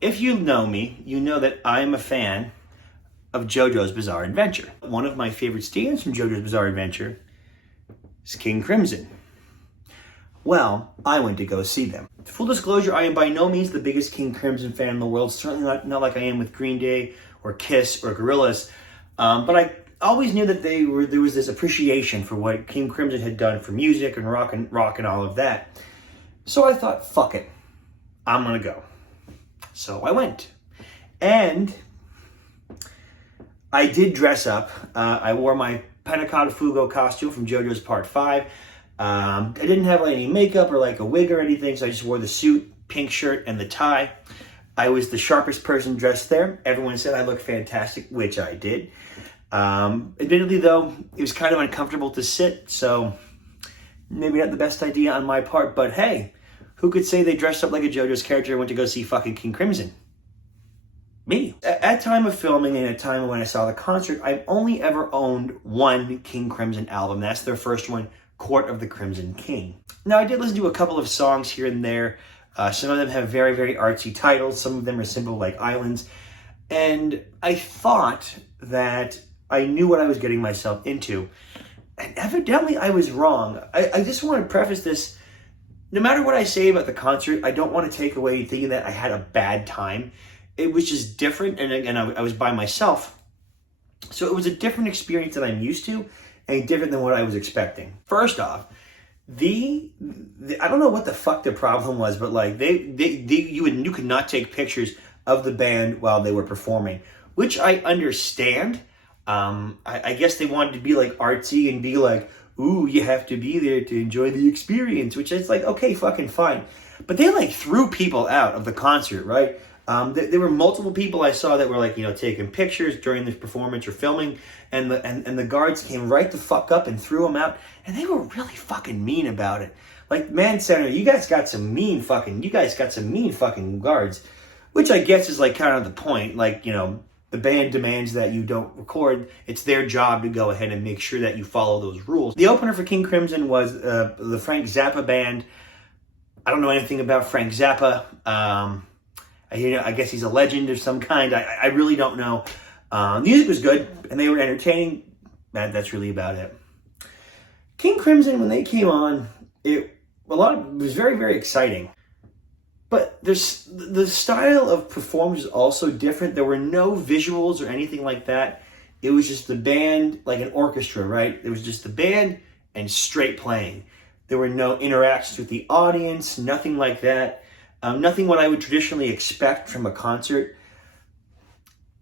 If you know me, you know that I'm a fan of JoJo's Bizarre Adventure. One of my favorite stands from JoJo's Bizarre Adventure is King Crimson. Well, I went to go see them. Full disclosure, I am by no means the biggest King Crimson fan in the world. Certainly not like I am with Green Day or Kiss or Gorillaz. But I always knew that there was this appreciation for what King Crimson had done for music and rock and all of that. So I thought, fuck it, I'm gonna go. So I went. And I did dress up. I wore my Panna Cotta Fugo costume from JoJo's Part 5. I didn't have any makeup or like a wig or anything, so I just wore the suit, pink shirt, and the tie. I was the sharpest person dressed there. Everyone said I looked fantastic, which I did. Admittedly, though, it was kind of uncomfortable to sit, so maybe not the best idea on my part, but hey, who could say they dressed up like a JoJo's character and went to go see fucking King Crimson? Me. At time of filming and at time when I saw the concert, I've only ever owned one King Crimson album. That's their first one, Court of the Crimson King. Now, I did listen to a couple of songs here and there. Some of them have very, very artsy titles. Some of them are simple like Islands. And I thought that I knew what I was getting myself into. And evidently I was wrong. I just want to preface this. No matter what I say about the concert, I don't want to take away thinking that I had a bad time. It was just different, and again, I was by myself. So it was a different experience than I'm used to, and different than what I was expecting. First off, I don't know what the fuck the problem was, but like you could not take pictures of the band while they were performing, which I understand. I guess they wanted to be like artsy and be like, ooh, you have to be there to enjoy the experience, which is like, okay, fucking fine. But they like threw people out of the concert, right? There were multiple people I saw that were like, taking pictures during the performance or filming, and the guards came right the fuck up and threw them out, and they were really fucking mean about it. Like, man, Senator, you guys got some mean fucking guards, which I guess is like kind of the point. Like, the band demands that you don't record. It's their job to go ahead and make sure that you follow those rules. The opener for King Crimson was the Frank Zappa band. I don't know anything about Frank Zappa. I guess he's a legend of some kind. I really don't know. The music was good, and they were entertaining. That's really about it. King Crimson, when they came on, it was very, very exciting. But the style of performance is also different. There were no visuals or anything like that. It was just the band, like an orchestra, right? It was just the band and straight playing. There were no interactions with the audience, nothing like that. Nothing what I would traditionally expect from a concert.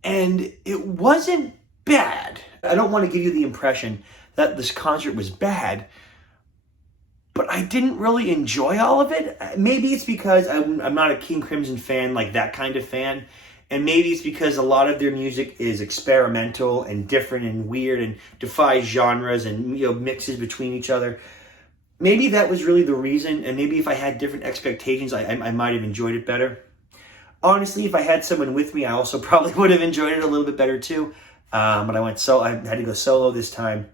And it wasn't bad. I don't want to give you the impression that this concert was bad, but I didn't really enjoy all of it. Maybe it's because I'm not a King Crimson fan, like that kind of fan. And maybe it's because a lot of their music is experimental and different and weird and defies genres and mixes between each other. Maybe that was really the reason, and maybe if I had different expectations, I might have enjoyed it better. Honestly, if I had someone with me, I also probably would have enjoyed it a little bit better too. But I had to go solo this time.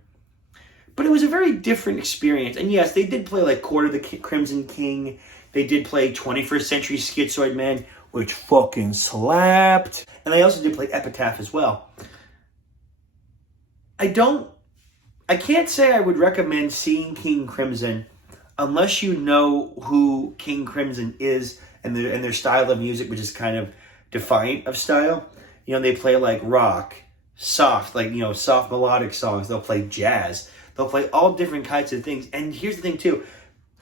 But it was a very different experience. And yes, they did play like Court of the Crimson King. They did play 21st Century Schizoid Man, which fucking slapped. And they also did play Epitaph as well. I can't say I would recommend seeing King Crimson unless you know who King Crimson is and their style of music, which is kind of defiant of style. They play like rock, soft, like, soft melodic songs. They'll play jazz. They'll play all different kinds of things. And here's the thing, too.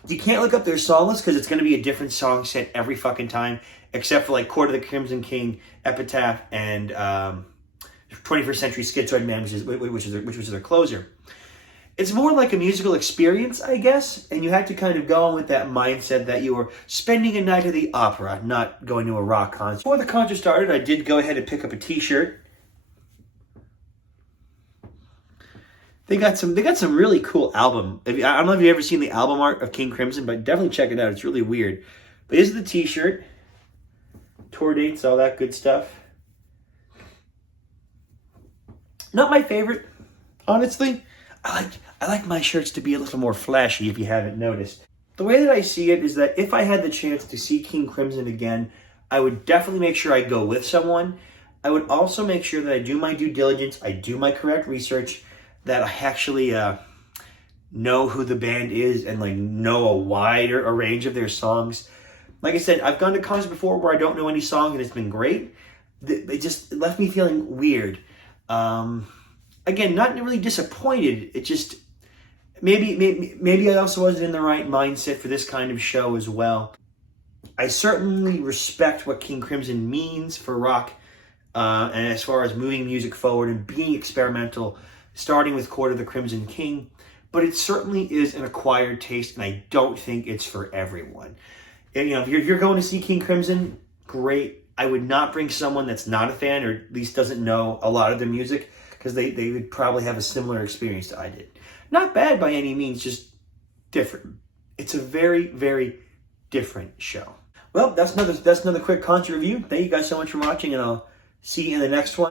You can't look up their song list because it's going to be a different song set every fucking time, except for like Court of the Crimson King, Epitaph, and 21st Century Schizoid Man, which was their closer. It's more like a musical experience, I guess, and you have to kind of go on with that mindset that you were spending a night at the opera, not going to a rock concert. Before the concert started, I did go ahead and pick up a t-shirt. They got some really cool album. I don't know if you've ever seen the album art of King Crimson, but definitely check it out. It's really weird. But here's the t-shirt. Tour dates, all that good stuff. Not my favorite, honestly. I like my shirts to be a little more flashy, if you haven't noticed. The way that I see it is that if I had the chance to see King Crimson again, I would definitely make sure I go with someone. I would also make sure that I do my due diligence, I do my correct research, that I actually know who the band is and like know a wider a range of their songs. Like I said, I've gone to concerts before where I don't know any song and it's been great. It left me feeling weird. Again, not really disappointed. It just maybe I also wasn't in the right mindset for this kind of show as well. I certainly respect what King Crimson means for rock, and as far as moving music forward and being experimental, starting with Court of the Crimson King, but it certainly is an acquired taste, and I don't think it's for everyone. And, if you're going to see King Crimson, great. I would not bring someone that's not a fan or at least doesn't know a lot of the music, because they would probably have a similar experience that I did. Not bad by any means, just different. It's a very, very different show. Well, that's another quick concert review. Thank you guys so much for watching, and I'll see you in the next one.